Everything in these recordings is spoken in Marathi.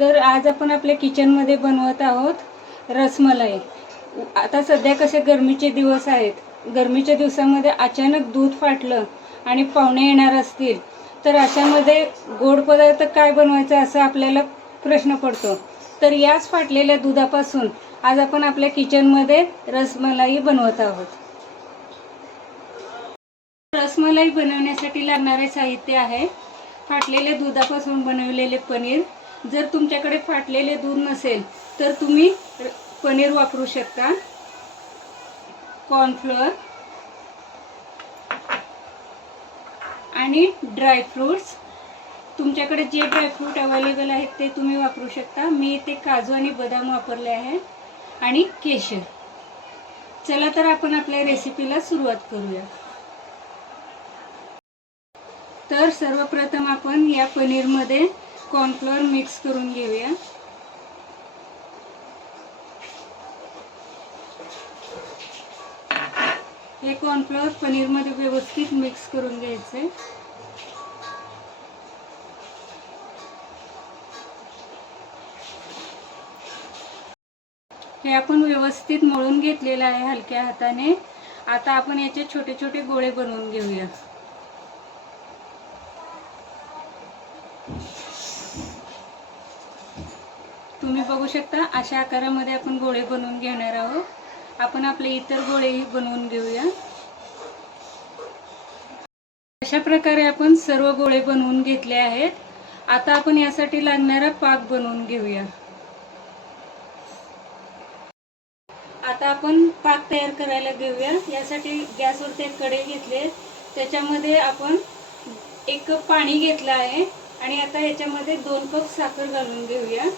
तर आज आपण आपल्या किचनमध्ये बनवत आहोत रसमलाई। आता सध्या कसे गरमीचे दिवस आहेत, गरमीच्या दिवसामध्ये अचानक दूध फाटलं आणि पाहुणे येणार असतील तर अशामध्ये गोड पदार्थ काय बनवायचा असा आपल्याला प्रश्न पडतो। तर याच फाटलेल्या दुधापासून आज आपण आपल्या किचनमध्ये रसमलाई बनवत आहोत। रसमलाई बनवण्यासाठी लागणारे साहित्य आहे फाटलेले दुधापासून बनवलेले पनीर। जर तुमच्याकडे फाटलेले दूध नसेल तर तुम्ही पनीर वापरू शकता। कॉर्नफ्लोअर आणि ड्रायफ्रूट्स, तुमच्याकडे जे ड्रायफ्रूट अवेलेबल आहेत ते तुम्ही वापरू शकता। मी इथे काजू आणि बदाम वापरले आहे आणि केशर। चला तर आपण आपल्या रेसिपीला सुरुवात करूया। तर सर्वप्रथम आपण या पनीरमध्ये कॉर्नफ्लोअर मिक्स करून घेऊया। हे कॉर्नफ्लोअर पनीरमध्ये व्यवस्थित मिक्स करून घ्यायचे। हे आपण व्यवस्थित मळून घेतलेलं आहे हलक्या हाताने। आता आपण याचे छोटे छोटे गोळे बनवून घेऊया। तुम्ही बघू शकता अशा आकारामध्ये आपण गोळे बनवून घेणार आहोत। आपण आपले इतर गोळेही बनवून घेऊया। अशा प्रकारे आपण सर्व गोळे बनवून घेतले आहेत। आता आपण यासाठी लागणारा पाक बनवून घेऊया। आता आपण पाक तयार करायला घेऊया। यासाठी गॅसवरती एक कढई घेतली, त्याच्यामध्ये आपण 1 कप पाणी घेतलं आहे आणि आता याच्यामध्ये 2 कप साखर घालून घेऊया।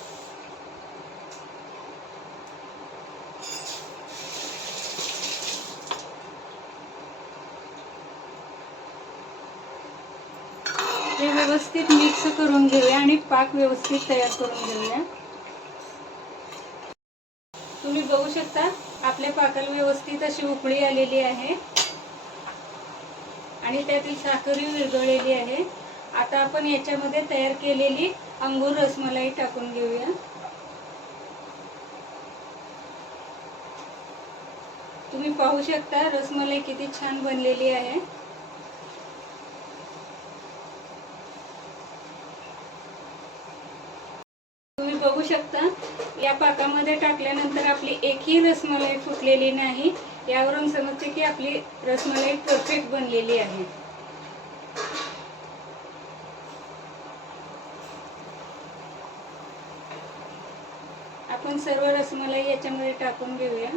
हे व्यवस्थित मिक्स करून घेऊया आणि पाक व्यवस्थित तयार करून घेऊया। तुम्ही बघू शकता आपल्या पाकाला व्यवस्थित अशी उकळी आलेली आहे आणि त्यातील साखरही विरघळलेली आहे। आता आपण याच्यामध्ये तयार केलेली अंगूर रसमलाई टाकून घेऊया। तुम्ही पाहू शकता रसमलाई किती छान बनलेली आहे। तुम्ही बघू शकता या पाकामध्ये टाकल्यानंतर आपली एकही रसमलाई फुटलेली नाही। यावरून समजते की आपली रसमलाई परफेक्ट बनलेली आहे। आपण सर्व रसमलाई याच्यामध्ये टाकून घेऊया।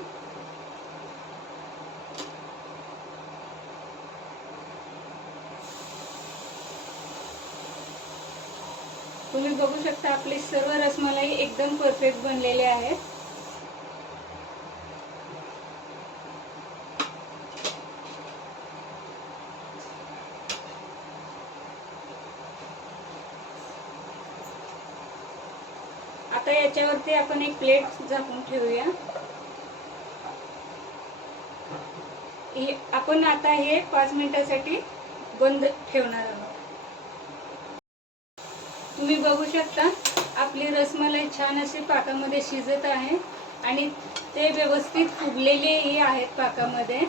तुम्ही बघू शकता आपली सर्व रसमलाई एकदम परफेक्ट बनलेले आहेत। आता याच्यावरती आपण एक प्लेट झाकून ठेवूया। आपण आता हे 5 मिनिटांसाठी बंद ठेवणार आहोत। तुम्ही बघू शकता आपली रसमलाई छान अशी पाकामध्ये शिजत आहे आणि ते व्यवस्थित फुगलेलेही आहेत पाकामध्ये।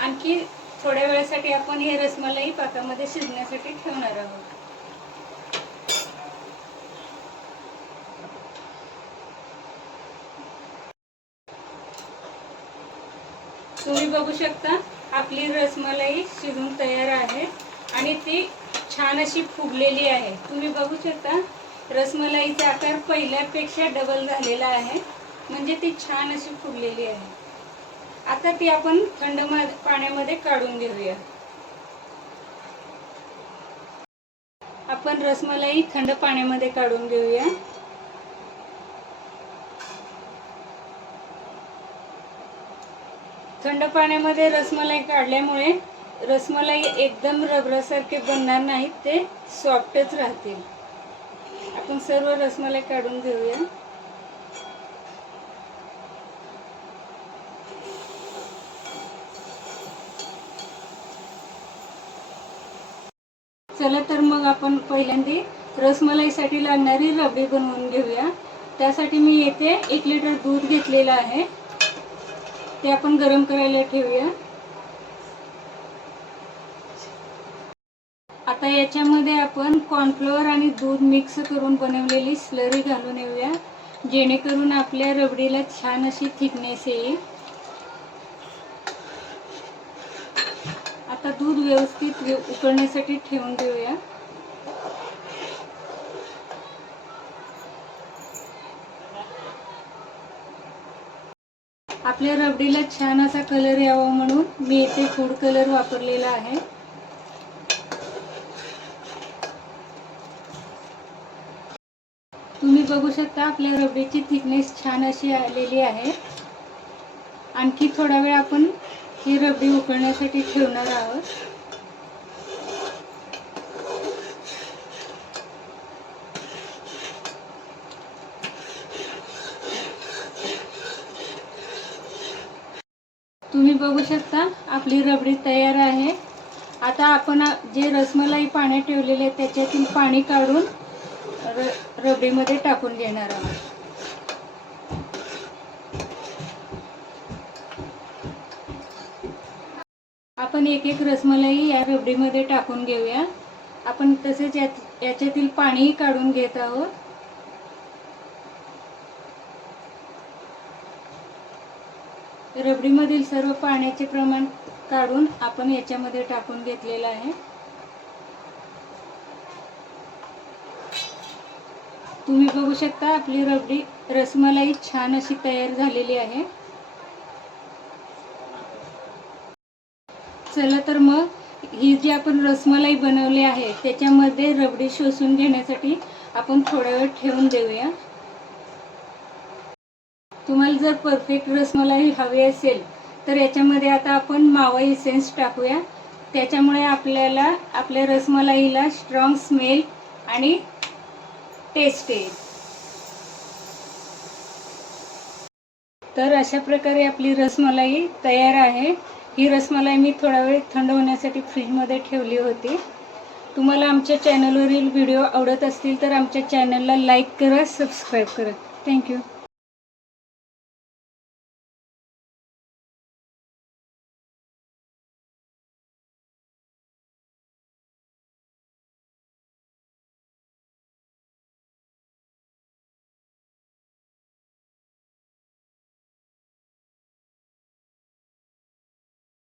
आणखी थोड्या वेळासाठी आपण हे रसमलाई पाकामध्ये शिजण्यासाठी ठेवणार आहोत। तुम्ही बघू शकता आपली रसमलाई शिजून तयार आहे आणि ती छान अशी फुगलेली आहे। तुम्ही बघू शकता रसमलाईचा आकार पहिल्यापेक्षा डबल झालेला आहे, म्हणजे ती छान अशी फुगलेली आहे। आता ती आपण थंड पाण्यामध्ये काढून घेऊया। आपण रसमलाई थंड पाण्यामध्ये काढून घेऊया। थंड पाण्यामध्ये रसमलाई काढल्यामुळे रसमलाई एकदम रबरासारखे बनणार नाहीत, ते सॉफ्टच राहतील। आपण सर्व रसमलाई काढून घेऊया। चला तर मग आपण पहिल्यांदा रसमलाईसाठी लागणारी रबडी बनवून घेऊया। त्यासाठी मी येथे 1 लिटर दूध घेतलेलं आहे, ते आपण गरम करायला ठेवूया। आता याच्यामध्ये आपण कॉर्नफ्लोअर आणि दूध मिक्स करून बनवलेली स्लरी घालून येऊया, जेणेकरून आपल्या रबडीला छान अशी थिकनेस येईल। आता दूध व्यवस्थित उकळण्यासाठी ठेवून देऊया। आपल्या रबडीला छान असा कलर यावा म्हणून मी इथे फूड कलर वापरलेला आहे। तुम्ही बघू शकता आपल्या रबडीची थिकनेस छान अशी आलेली आहे। आणखी थोडा वेळ आपण ही रबडी उकळण्यासाठी ठेवणार आहोत। तुम्ही बघू शकता आपली रबडी तयार आहे। आता आपण जे रसमलाई पाण्यात ठेवलेले त्याच्यातील पाणी काढून रबडीमध्ये टाकून घेणार आहोत। आपण एक एक रसमलाई या रबडीमध्ये टाकून घेऊया। आपण तसेच याच्यातील पाणीही काढून घेत आहोत। रबडीमधील सर्व पाण्याचे प्रमाण काढून आपण याच्यामध्ये टाकून घेतलेलं आहे। तुम्ही बघू शकता आपली रबडी रसमलाई छान अशी तयार झालेली आहे। चला तर मग ही जी आपण रसमलाई बनवली आहे त्याच्यामध्ये रबडी शोषून घेण्यासाठी आपण थोडा वेळ ठेवून देऊया। तुम्हाला जर परफेक्ट रसमलाई हवी असेल तर याच्यामध्ये आता आपण मावा इसेन्स टाकूया, त्याच्यामुळे आपल्याला आपल्या रसमलाईला स्ट्रॉंग स्मेल आणि टेस्ट येईल। तर अशा प्रकारे आपली रसमलाई तयार आहे। ही रसमलाई मी थोडा वेळ थंड होण्यासाठी फ्रीजमध्ये ठेवली होती। तुम्हाला आमच्या चॅनलवरील व्हिडिओ आवडत असतील तर आमच्या चॅनलला लाईक करा, सबस्क्राईब करा। थँक्यू।